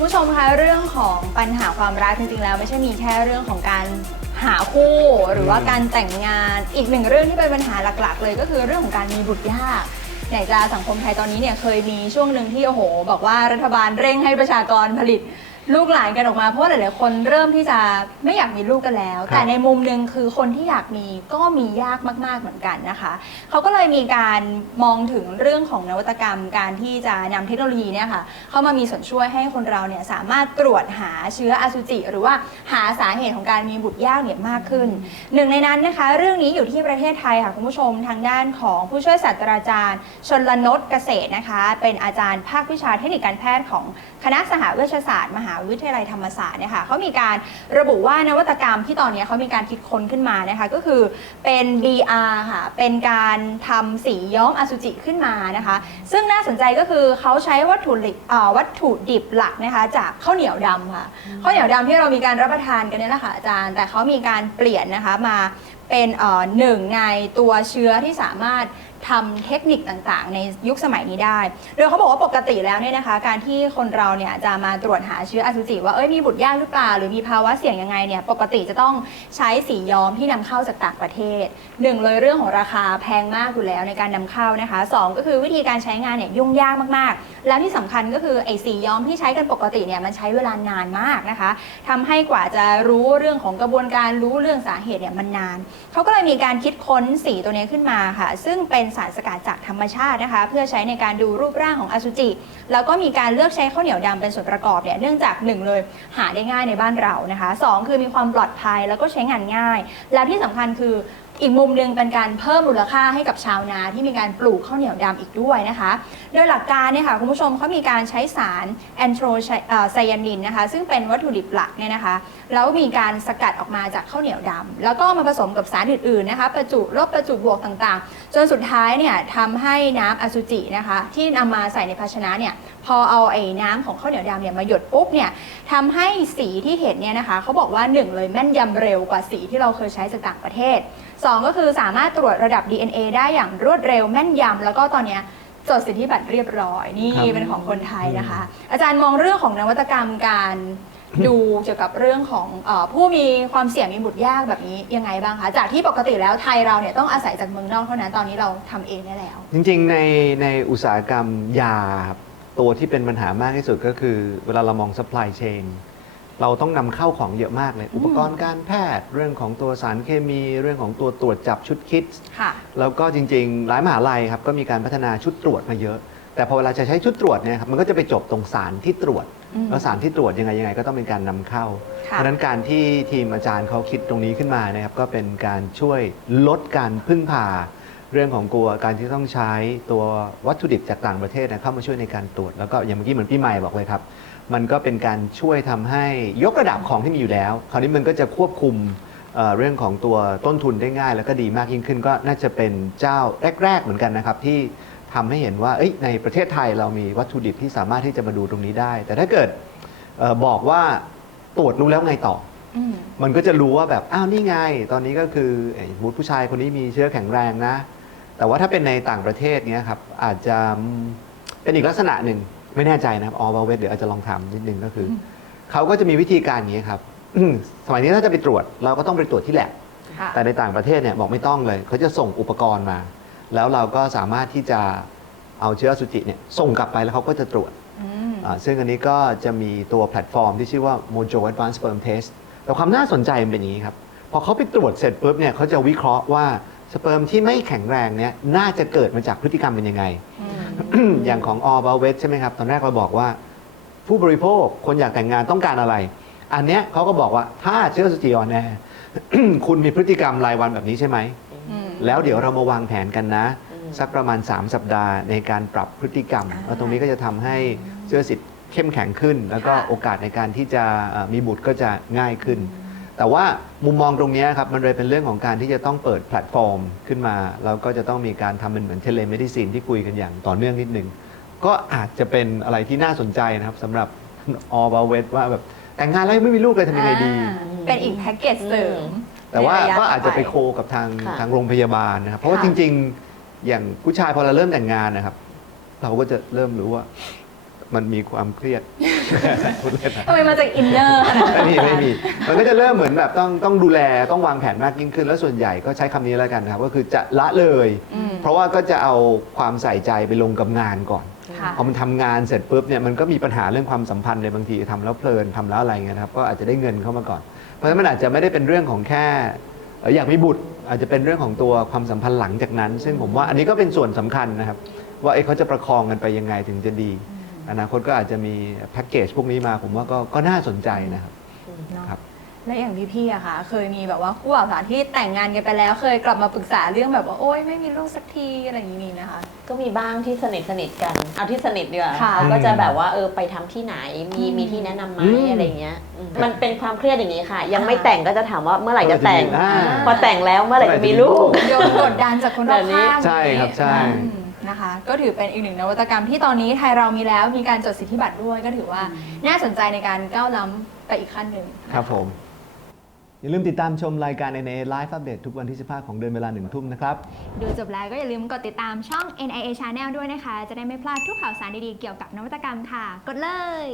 คุณผู้ชมคะเรื่องของปัญหาความรักจริงๆแล้ว ไม่ใช่มีแค่เรื่องของการหาคู่หรือว่าการแต่งงานอีกหนึ่งเรื่องที่เป็นปัญหาหลักๆ เลยก็คือเรื่องของการมีบุตรยากไหนจะสังคมไทยตอนนี้เนี่ยเคยมีช่วงหนึ่งที่โอ้โห บอกว่ารัฐบาลเร่งให้ประชากรผลิต ลูกหลานกันออกมา เพราะว่าหลายๆคนเริ่มที่จะไม่อยากมีลูกกันแล้ว ครับ แต่ในมุมหนึ่งคือคนที่อยากมีก็มียากมาก ๆเหมือนกันนะคะเขาก็เลยมีการมองถึงเรื่องของนวัตกรรม การที่จะนำเทคโนโลยีเนี่ยค่ะเข้ามามีส่วนช่วยให้คนเราเนี่ยสามารถตรวจหาเชื้ออสุจิ หรือว่าหาสาเหตุของการมีบุตรยากเนี่ยมากขึ้น หนึ่งในนั้นนะคะ เรื่องนี้อยู่ที่ประเทศไทยค่ะคุณผู้ชมทางด้านของผู้ช่วยศาสตราจารย์ ชนลนท์เกษตรนะคะ เป็นอาจารย์ภาควิชาเทคนิคการแพทย์ของคณะสหเวชศาสตร์ มหาวิทยาลัยธรรมศาสตร์เนี่ยค่ะเขามีการระบุว่านวัตกรรมที่ตอนนี้เขามีการคิดค้นขึ้นมานะคะก็คือเป็น BR ค่ะ เป็นการทำสีย้อมอสุจิขึ้นมานะคะ ซึ่งน่าสนใจก็คือเขาใช้วัตถุดิบวัตถุดิบหลักนะคะจากข้าวเหนียวดำค่ะข้าวเหนียวดำที่เรามีการรับประทานกันเนี่ยแหละค่ะอาจารย์ แต่เขามีการเปลี่ยนนะคะมา เป็นหนึ่งในตัวเชื้อที่สามารถทำเทคนิคต่างๆ ในยุคสมัยนี้ได้ โดยเขาบอกว่าปกติแล้วเนี่ยนะคะ การที่คนเราเนี่ยจะมาตรวจหาเชื้ออสุจิว่าเอ้ยมีบุตรยากหรือเปล่า หรือมีภาวะเสี่ยงยังไงเนี่ยปกติจะต้องใช้สีย้อมที่นำเข้าจากต่างประเทศหนึ่งเลยเรื่องของราคาแพงมากอยู่แล้วในการนำเข้านะคะสองก็คือวิธีการใช้งานเนี่ยยุ่งยากมากๆ แล้วที่สำคัญก็คือไอ้สีย้อมที่ใช้กันปกติเนี่ยมันใช้เวลานานมากนะคะทำให้กว่าจะรู้เรื่องของกระบวนการรู้เรื่องสาเหตุเนี่ยมันนานเขาก็เลยมีการคิดค้นสีตัวนี้ขึ้นมาค่ะ ซึ่งเป็นสารสกัดจากธรรมชาตินะคะ เพื่อใช้ในการดูรูปร่างของอสุจิ แล้วก็มีการเลือกใช้ข้าวเหนียวดำเป็นส่วนประกอบเนี่ยเนื่องจากหนึ่งเลยหาได้ง่ายในบ้านเรานะคะสองคือมีความปลอดภัยแล้วก็ใช้งานง่าย และที่สำคัญคือ อีกมุมหนึ่งเป็นการเพิ่มมูลค่าให้กับชาวนาที่มีการปลูกข้าวเหนียวดำอีกด้วยนะคะ โดยหลักการเนี่ยค่ะคุณผู้ชมเขามีการใช้สารแอนโทรไซยานินนะคะ ซึ่งเป็นวัตถุดิบหลักเนี่ยนะคะ แล้วมีการสกัดออกมาจากข้าวเหนียวดำแล้วก็มาผสมกับสารอื่นๆนะคะ ประจุลบประจุบวกต่างๆ จนสุดท้ายเนี่ยทำให้น้ำอสุจินะคะ ที่นำมาใส่ในภาชนะเนี่ยพอเอาไอ้น้ำของข้าวเหนียวดำเนี่ยมาหยดปุ๊บเนี่ยทำให้สีที่เห็นเนี่ยนะคะเขาบอกว่าหนึ่งเลยแม่นยำเร็วกว่าสีที่เราเคยใช้จากต่างประเทศ สองก็คือสามารถตรวจระดับ DNA ได้อย่างรวดเร็วแม่นยำแล้วก็ตอนเนี้ยจดสิทธิบัตรเรียบร้อยนี่ครับ เป็นของคนไทยนะคะ อาจารย์มองเรื่องของนวัตกรรมการดูเกี่ยวกับเรื่องของเออผู้มีความเสี่ยงมีบุตรยากแบบนี้ยังไงบ้างคะจากที่ปกติแล้วไทยเราเนี่ยต้องอาศัยจากเมืองนอกเท่านั้นตอนนี้เราทำเองได้แล้ว จริงๆ ในในอุตสาหกรรมยาครับตัวที่เป็นปัญหามากที่สุดก็คือ เวลาเรามอง supply chain เราต้องนำเข้าของเยอะมากเลย อุปกรณ์การแพทย์ เรื่องของตัวสารเคมี เรื่องของตัวตรวจจับชุดคิดค่ะแล้วก็จริงๆ หลายมหาลัยครับก็มีการพัฒนาชุดตรวจมาเยอะ แต่พอเวลาจะใช้ชุดตรวจเนี่ยครับมันก็จะไปจบตรงสารที่ตรวจอืมแล้วสารที่ตรวจยังไงยังไงก็ต้องเป็นการนำเข้า เพค่ะราะฉะนั้นการที่ทีมอาจารย์เขาคิดตรงนี้ขึ้นมานะครับก็เป็นการช่วยลดการพึ่งพาเรื่องของกลัวการที่ต้องใช้ตัววัตถุดิบจากต่างประเทศนะเข้ามาช่วยในการตรวจ แล้วก็อย่างเมื่อกี้เหมือนพี่ใหม่บอกเลยครับ มันก็เป็นการช่วยทำให้ยกระดับของที่มีอยู่แล้ว คราวนี้มันก็จะควบคุมเเรื่องของตัวต้นทุนได้ง่าย แล้วก็ดีมากยิ่งขึ้นก็น่าจะเป็นเจ้าแรก ๆ เหมือนกันนะครับที่ทำให้เห็นว่าในประเทศไทยเรามีวัตถุดิบที่สามารถที่จะมาดูตรงนี้ได้ แต่ถ้าเกิดออบอกว่าตรวจรู้แล้วไงต่อ มันก็จะรู้ว่าแบบอ้าวนี่ไง ตอนนี้ก็คือไอ้สมมุติผู้ชายคนนี้มีเชื้อแข็งแรงนะ แต่ว่าถ้าเป็นในต่างประเทศเนี้ยครับอาจจะเป็นอีกลักษณะหนึ่ง ไม่แน่ใจนะครับออเวทเดี๋ยวอาจจะลองทำนิดนึงก็คืออืมเขาก็จะมีวิธีการอย่างนี้ครับ สมัยนี้ถ้าจะไปตรวจเราก็ต้องไปตรวจที่แลบค่ะแต่ในต่างประเทศเนี่ยบอกไม่ต้องเลย เขาจะส่งอุปกรณ์มา แล้วเราก็สามารถที่จะเอาเชื้ออสุจิเนี่ยส่งกลับไปแล้วเขาก็จะตรวจอืมอ่าซึ่งอันนี้ก็จะมีตัวแพลตฟอร์มที่ชื่อว่า Mojo Advanced Sperm Test แต่ความน่าสนใจมันเป็นอย่างนี้ครับ พอเขาไปตรวจเสร็จปุ๊บเนี่ยเขาจะวิเคราะห์ว่าสเปิร์มที่ไม่แข็งแรงเนี่ยน่าจะเกิดมาจากพฤติกรรมเป็นยังไง อืมอย่างของ All About Wet ใช่ไหมครับ ตอนแรกเราบอกว่า ผู้บริโภคคนอยากแต่งงานต้องการอะไร อันเนี้ยเขาก็บอกว่าถ้าเชื้อสจีออนแอคุณมีพฤติกรรมรายวันแบบนี้ใช่ไหมอืมแล้วเดี๋ยวเรามาวางแผนกันนะ สักประมาณ 3 สัปดาห์ในการปรับพฤติกรรมอ่าแล้วตรงนี้ก็จะทำให้เชื้อสิทธิ์เข้มแข็งขึ้น แล้วก็ค่ะโอกาสในการที่จะเอ่อมีบุตรก็จะง่ายขึ้น แต่ว่ามุมมองตรงเนี้ยครับมันเลยเป็นเรื่องของการที่จะต้องเปิดแพลตฟอร์มขึ้นมา แล้วก็จะต้องมีการทำเป็นเหมือนเทเลเมดิซินที่คุยกันอย่างต่อเนื่องนิดนึง ก็อาจจะเป็นอะไรที่น่าสนใจนะครับสำหรับอ l บ w e t ว่าแบบแต่งงานแล้วยังไม่มีลูกเลยทำยังไงดี อ่าเป็นอีกแพ็กเกจเสริม แต่ว่าในระยก็อาจจะไปต่โคกับทางค่ะ ทางโรงพยาบาลนะครับ เพราะว่าค่ะจริง ๆ อย่างผู้ชายพอเราเริ่มแต่งงานนะครับ เราก็จะเริ่มรู้ว่า มันมีความเครียดพูดเล่นนะทำไมมาจากอินเนอร์ขนาดนั้นไม่มีไม่มีมันก็จะเริ่มเหมือนแบบต้องต้องดูแลต้องวางแผนมากยิ่งขึ้น แล้วส่วนใหญ่ก็ใช้คำนี้แล้วกันนะครับก็คือจะละเลยอืมเพราะว่าก็จะเอาความใส่ใจไปลงกับงานก่อนค่ะพอมันทำงานเสร็จปุ๊บเนี่ยมันก็มีปัญหาเรื่องความสัมพันธ์ในบางทีทำแล้วเพลินทำแล้วอะไรเงี้ยนะครับก็อาจจะได้เงินเข้ามาก่อน เพราะฉะนั้นมันอาจจะไม่ได้เป็นเรื่องของแค่เอ่ออยากมีบุตรอาจจะเป็นเรื่องของตัวความสัมพันธ์หลังจากนั้น ซึ่งผมว่าอันนี้ก็เป็นส่วนสำคัญนะครับ ว่าเอ๊ะเขาจะประคองกันไปยังไงถึงจะดี อนาคตก็อาจจะมีแพ็กเกจพวกนี้มาผมว่าก็ก็น่าสนใจนะครับ เนาะครับ แล้วอย่างพี่ๆอะค่ะ เคยมีแบบว่าคู่บ่าวสาวที่แต่งงานกันไปแล้ว เคยกลับมาปรึกษาเรื่องแบบว่าโอ๊ยไม่มีลูกสักทีอะไรอย่างนี้มีนะคะ ก็มีบ้างที่สนิทสนิทกัน เอาที่สนิทดีกว่าค่ะเขาก็จะแบบว่าเออไปทำที่ไหน มีอืมมีที่แนะนำไหมอืมอะไรเงี้ยอืมมันเป็นความเครียดอย่างนี้ค่ะ ยังค่ะไม่แต่งก็จะถามว่าเมื่อไหร่จะแต่ง อ่า พอแต่งแล้วเมื่อไหร่จะมีลูก โดนกดดันจากคนรอบข้างใช่ครับใช่ อืม นะคะ ก็ถือเป็นอีกหนึ่งนวัตกรรมที่ตอนนี้ไทยเรามีแล้วมีการจดสิทธิบัตรด้วย ก็ถือว่าน่าสนใจในการก้าวล้ำไปอีกขั้นหนึ่งครับผม อย่าลืมติดตามชมรายการ NA Live Update ทุกวันที่ 15 ของเดือนเวลาหนึ่งทุ่มนะครับ ดูจบแล้วก็อย่าลืมกดติดตามช่อง NIA Channel ด้วยนะคะ จะได้ไม่พลาดทุกข่าวสารดีๆเกี่ยวกับนวัตกรรมค่ะ กดเลย